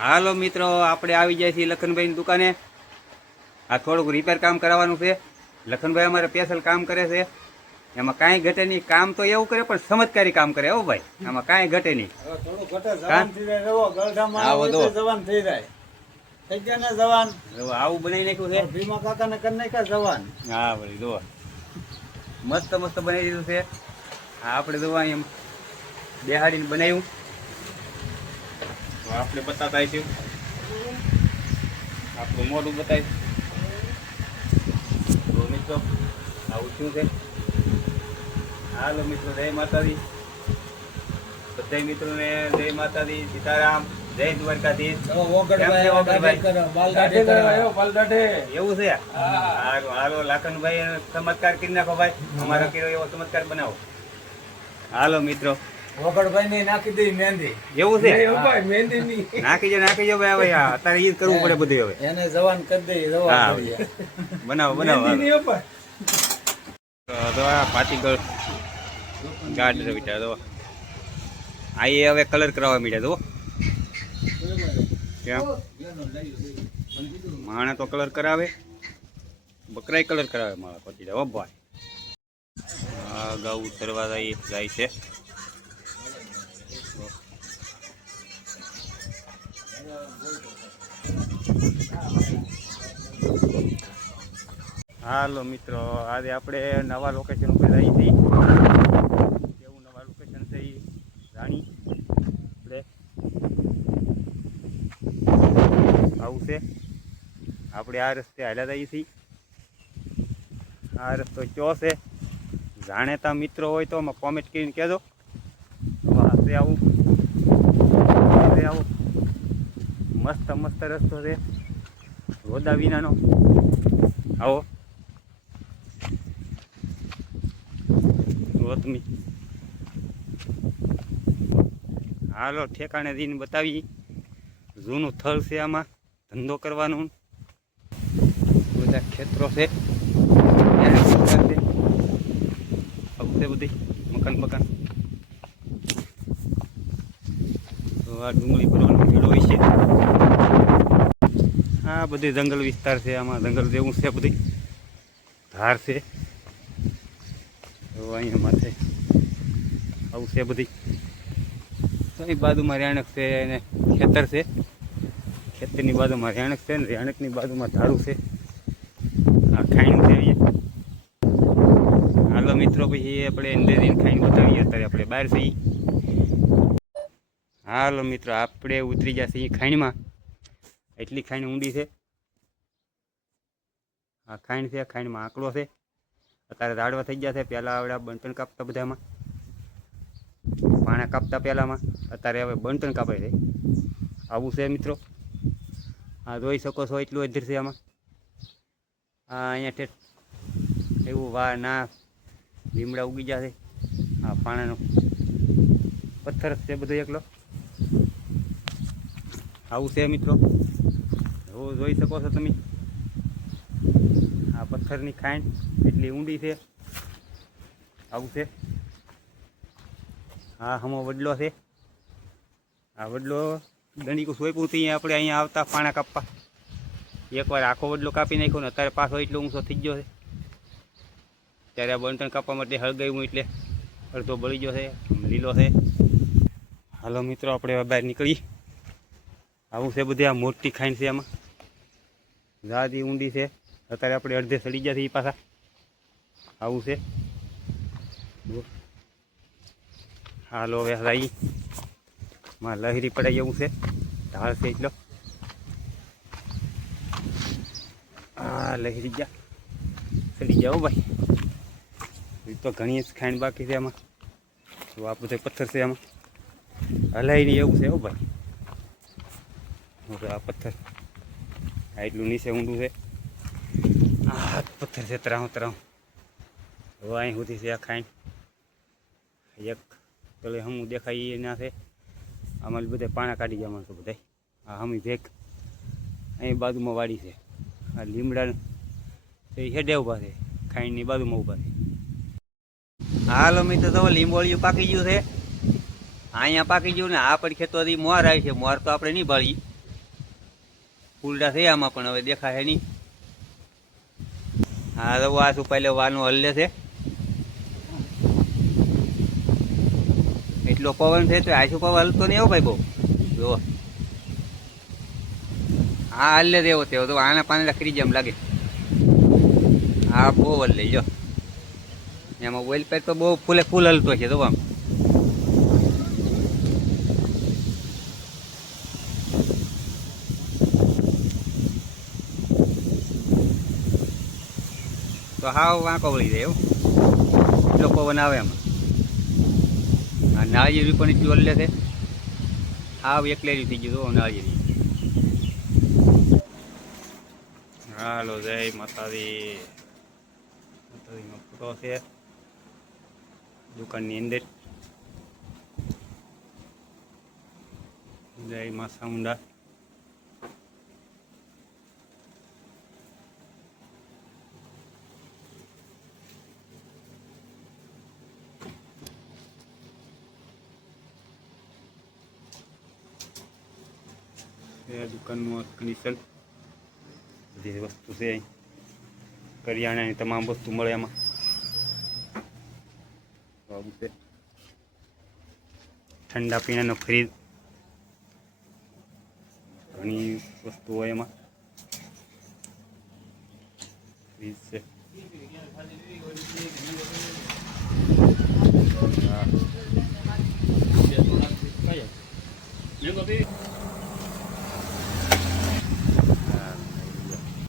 હાલો મિત્રો, આપણે આવી જાય છીએ લખનભાઈની દુકાને. આ થોડુંક રિપેર કામ કરાવવાનું છે. લખનભાઈ અમારે સ્પેશિયલ કામ કરે છે. એમાં કાંઈ ઘટે નહીં. કામ તો એવું કરે પણ ચમત્કારી કામ કરે. હો ભાઈ, આમાં કાંઈ ઘટે નહીં. આવું બનાવી નાખ્યું છે. ભીમા કાકા ને કરી નાખ્યા જવાન. હા ભાઈ, જોવા મસ્ત મસ્ત બનાવી દીધું છે. આપણે જોવા એમ બેહાડીને બનાવ્યું. આપણે બતાતા છીએ, આપણું મોઢું બતાવીશું. મિત્રો આવું શું છે. હાલો મિત્રો, જય માતાજી. બધા મિત્રોને જય માતાજી, સીતારામ, જય દ્વારકાધીશ. એવું છે. હાલો લાખનભાઈ ચમત્કાર કરી નાખો ભાઈ. અમારો કર્યો એવો ચમત્કાર બનાવો. હાલો મિત્રો, વગડભાઈ ને નાખી દઈ મહેંદી. એવું છે. મહેંદી નાખી જો ભાઈ. હવે અત્યારે ઈ કરવું પડે બધું. હવે એને જવાન કરી દઈ. બનાવો તો આ પાટીગળ ગાર્ડ વિચાર તો આ હવે કલર કરાવવા મીડ્યા તો ક્યાં માણા તો કલર કરાવે, બકરાય કલર કરાવે મારા પતિ. હો ભાઈ, આ ગાઉ ઉતરવા જાય છે. હાલો મિત્રો, આજે આપણે નવા લોકેશન ઉપર જઈએ છીએ. કેવું નવા લોકેશન છે એ જાણી આપણે. આવું છે. આપણે આ રસ્તે હાલ્યા જઈએ છીએ. આ રસ્તો કયો છે જાણેતા મિત્રો હોય તો કોમેન્ટ કરીને કહેજો. હશે આવું મસ્ત મસ્ત રસ્તો છે, રોદા વિનાનો. આવો તમે. હાલો ઠેકાણે જઈને બતાવી. જૂનું થળ છે, આમાં ધંધો કરવાનું. બધા ખેતરો છે, આવું છે બધી મકાન. તો આ ડુંગળી ભરવાનો મેળો હોય છે. આ બધી જંગલ વિસ્તાર છે. આમાં જંગલ જેવું છે. બધી ધાર છે. તો અહીંયા માથે આવું છે બધી. તો એ બાજુમાં રેણક છે અને ખેતર છે. ખેતરની બાજુમાં રેણક છે ને રેણકની બાજુમાં ધારું છે. આ ખાઈણ છે અહીંયા. હાલો મિત્રો, પછી આપણે અંદર જઈને ખાઈને બતાવીએ. અત્યારે આપણે બહાર છીએ. હાલો મિત્રો, આપણે ઉતરી જશે અહીં ખાઈણમાં. એટલી ખાઈણ ઊંડી છે. આ ખાઈણ છે. ખાઈણમાં આંકડો છે. અત્યારે ઝાડવા થઈ ગયા છે. પહેલાં આવડે બંટન કાપતા બધામાં, પાણા કાપતા પહેલાંમાં. અત્યારે હવે બંટન કાપાય છે. આવું છે મિત્રો. આ જોઈ શકો છો, એટલું અધીર છે આમાં. આ અહીંયા ઠેઠ એવું ના લીમડા ઉગી ગયા છે. આ પાણાનો પથ્થર છે બધો એકલો. આવું છે મિત્રો. એવું જોઈ શકો છો તમે. આ પથ્થરની ખાંડ એટલી ઊંડી છે. આવું છે. હા, હમો વડલો છે. આ વડલો દંડીકું સોંપ્યું હતું આપણે અહીંયા આવતા પાણા કાપવા. એકવાર આખો વડલો કાપી નાખ્યો ને અત્યારે પાછો એટલો ઊંચો થઈ ગયો છે. ત્યારે આ બંટન કાપવા માટે હળગાવ્યું એટલે અડધો બળી ગયો છે, લીલો છે. હાલો મિત્રો, આપણે બહાર નીકળી. આવું છે બધી. આ મોટી ખાંડ છે. આમાં જાદી ઊંડી છે. અત્યારે આપણે અડધે સડી ગયા છે એ પાછા. આવું છે. હાલો હવે હરાઈ માં લહેરી પડાય એવું છે. ઢાળ છે એટલો. હા, લહેરી ગયા, સડી જાઓ ભાઈ. એ તો ઘણી જ ખાંડ બાકી છે આમાં. તો આ બધો પથ્થર છે. આમાં હલાય નહીં એવું છે. હો ભાઈ, આ પથ્થર આ એટલું નીચે ઊંડું છે. આ પથ્થર છે તરાવ. હવે અહીં સુધી છે આ ખાંડ. એક પેલે હમું દેખાય એના છે. આમાં બધા પાણા કાઢી ગયા માણસો બધા. આ હમી ભેગ અહીં બાજુમાં વાડી છે. આ લીમડા એ હેડે ઊભા છે. ખાંડની બાજુમાં ઊભા છે. હાલો મિત્રો, તો લીંબોળિયું પાકી ગયું છે. અહીંયા પાકી ગયું ને. આ પણ ખેતોથી મોર આવી છે. મોર તો આપણે નહીં ભાળી. ફૂલડા છે આમાં પણ હવે દેખાય નહીં. હા તો આ શું પહેલે વાનું હલ્લે છે. એટલો પવન છે તો આશું પવન હલતો નહીં આવો ભાઈ બહુ જુઓ. હા હલ્લે દેવો તેવો તો આના પાંદડા ખરી જેમ લાગે. હા બહુ હલ્લે જો એમાં ઓઇલ પેટ તો બહુ ફૂલે ફૂલ હલતો છે તો આમ. તો હાવ વાંકો વળી જાય એવું એટલો પવન આવે એમાં. આ નાળિયેરી પણ એટલું હલ્લે છે. હાવ એકલેરી થઈ ગયું તો નાળિયેરી. હાલો જય માતાજી. માતાજીનો ફોટો છે દુકાનની અંદર. જય મા ચામુંડા. દુકાનનું કન્ડિશન બધી વસ્તુ છે. કરિયાણાની તમામ વસ્તુ મળે એમાં. આવું છે ઠંડા પીણાનો ફ્રીજ ઘણી વસ્તુ હોય એમાં. ફ્રીજ છે. હા